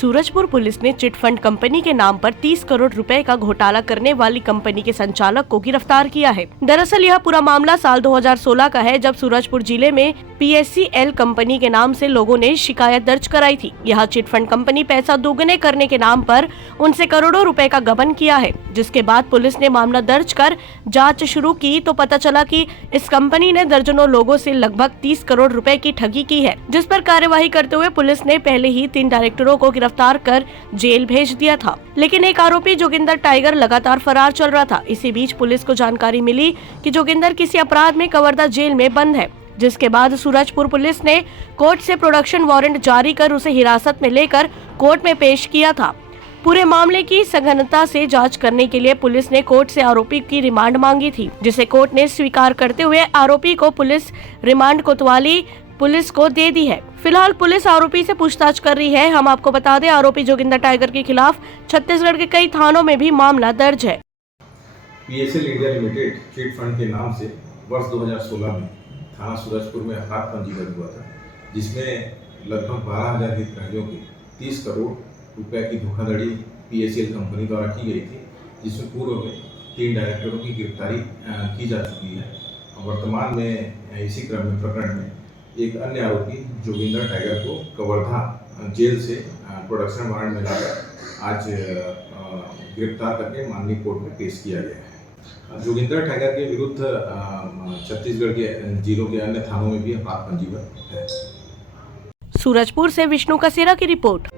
Surajpur police ने chit fund company के नाम पर 30 करोड़ रुपए का घोटाला करने वाली कंपनी के संचालक को गिरफ्तार किया है। दरअसल यह पूरा मामला साल 2016 का है, जब सूरजपुर जिले में PSCL कंपनी के नाम से लोगों ने शिकायत दर्ज कराई थी। यह चिटफंड कंपनी पैसा दोगुने करने के नाम पर उनसे करोड़ों रुपए का गबन किया है, जिसके बाद पुलिस ने मामला दर्ज कर जाँच शुरू की तो पता चला कि इस कंपनी ने दर्जनों लोगों से लगभग 30 करोड़ रुपए की ठगी की है, जिस पर कार्यवाही करते हुए पुलिस ने पहले ही 3 डायरेक्टरों को गिरफ्तार कर जेल भेज दिया था। लेकिन एक आरोपी जोगिंदर टाइगर लगातार फरार चल रहा था। इसी बीच पुलिस को जानकारी मिली कि जोगिंदर किसी अपराध में कवर्धा जेल में बंद है, जिसके बाद सूरजपुर पुलिस ने कोर्ट से प्रोडक्शन वारंट जारी कर उसे हिरासत में लेकर कोर्ट में पेश किया था। पूरे मामले की सघनता से जांच करने के लिए पुलिस ने कोर्ट से आरोपी की रिमांड मांगी थी, जिसे कोर्ट ने स्वीकार करते हुए आरोपी को पुलिस रिमांड कोतवाली पुलिस को दे दी है। फिलहाल पुलिस आरोपी से पूछताछ कर रही है। हम आपको बता दें, आरोपी जोगिंदर टाइगर के खिलाफ छत्तीसगढ़ के कई थानों में भी मामला दर्ज है। PSL India limited chit fund के नाम से वर्ष 2016 में थाना सूरजपुर में अपराध पंजीबद्ध हुआ था, जिसमें लगभग 12,000 हितग्राहियों की 30 करोड़ रुपए की धोखाधड़ी PSL कंपनी द्वारा की गई थी, जिसमें पूर्व में 3 डायरेक्टरों की गिरफ्तारी की जा चुकी है। वर्तमान में इसी क्रम में प्रकरण में एक अन्य आरोपी जोगिंदर टाइगर को कवर्धा जेल से प्रोडक्शन वारंट में लाकर आज गिरफ्तार करके माननीय कोर्ट में पेश किया गया है। जोगिंदर टाइगर के विरुद्ध छत्तीसगढ़ के जिलों के अन्य थानों में भी अपराध पंजीबद्ध है। सूरजपुर से विष्णु कसेरा की रिपोर्ट।